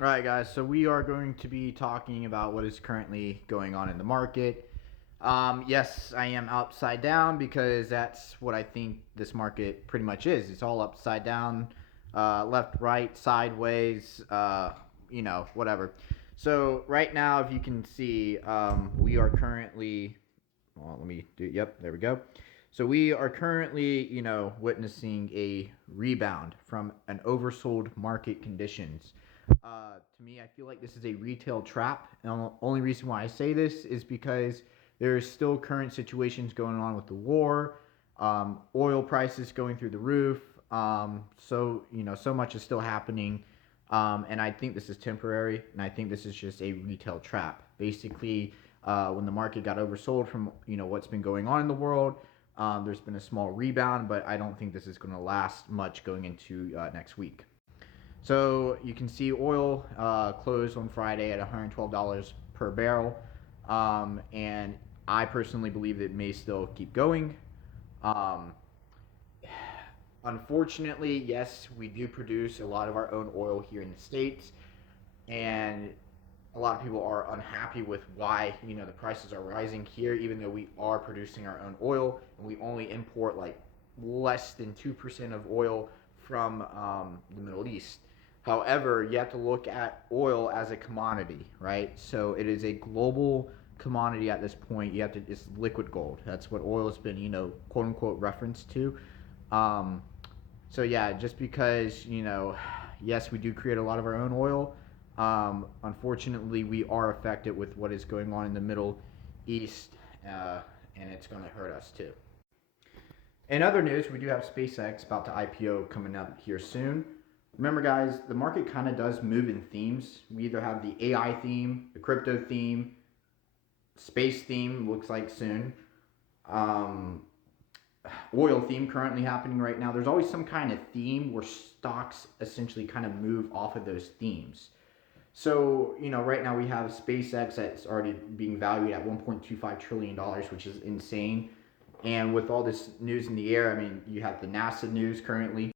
All right, guys. So we are going to be talking about what is currently going on in the market. Yes, I am upside down because that's what I think this market pretty much is. It's all upside down, left, right, sideways, whatever. So right now, if you can see, we are currently. Well, let me do. Yep, there we go. So we are currently, witnessing a rebound from an oversold market conditions. To me, I feel like this is a retail trap. And the only reason why I say this is because there's still current situations going on with the war, oil prices going through the roof. So much is still happening. And I think this is temporary, and I think this is just a retail trap. Basically, when the market got oversold from what's been going on in the world, there's been a small rebound, but I don't think this is going to last much going into next week. So you can see oil closed on Friday at $112 per barrel, and I personally believe it may still keep going. Um, Unfortunately, yes, we do produce a lot of our own oil here in the states, and a lot of people are unhappy with why the prices are rising here, even though we are producing our own oil and we only import like less than 2% of oil from the Middle East. However, you have to look at oil as a commodity, right? So it is a global commodity at this point. It's liquid gold. That's what oil has been, quote unquote, referenced to. Um, so yeah, just because yes, we do create a lot of our own oil. Unfortunately, we are affected with what is going on in the Middle East, and it's going to hurt us too. In other news, we do have SpaceX about to IPO coming up here soon. Remember, guys, the market kind of does move in themes. We either have the AI theme, the crypto theme, space theme, looks like soon. Um, Oil theme currently happening right now. There's always some kind of theme where stocks essentially kind of move off of those themes. So, right now we have SpaceX that's already being valued at $1.25 trillion, which is insane. And with all this news in the air, I mean, you have the NASA news currently,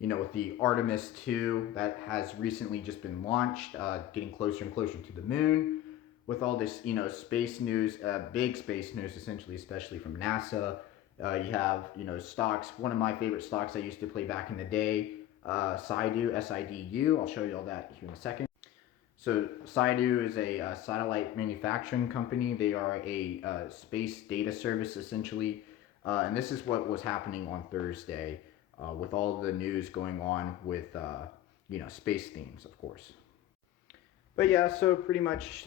with the Artemis 2 that has recently just been launched, getting closer and closer to the moon. With all this, space news, big space news essentially, especially from NASA. You have, stocks. One of my favorite stocks I used to play back in the day, Sidu, SIDU. I'll show you all that here in a second. So Sidu is a satellite manufacturing company. They are a space data service essentially, and this is what was happening on Thursday with all the news going on with space themes, of course. But yeah, so pretty much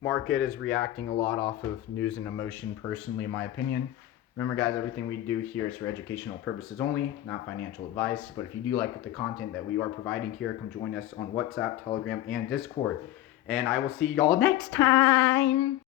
market is reacting a lot off of news and emotion. Personally, in my opinion. Remember, guys, everything we do here is for educational purposes only, not financial advice. But if you do like the content that we are providing here, come join us on WhatsApp, Telegram, and Discord. And I will see y'all next time.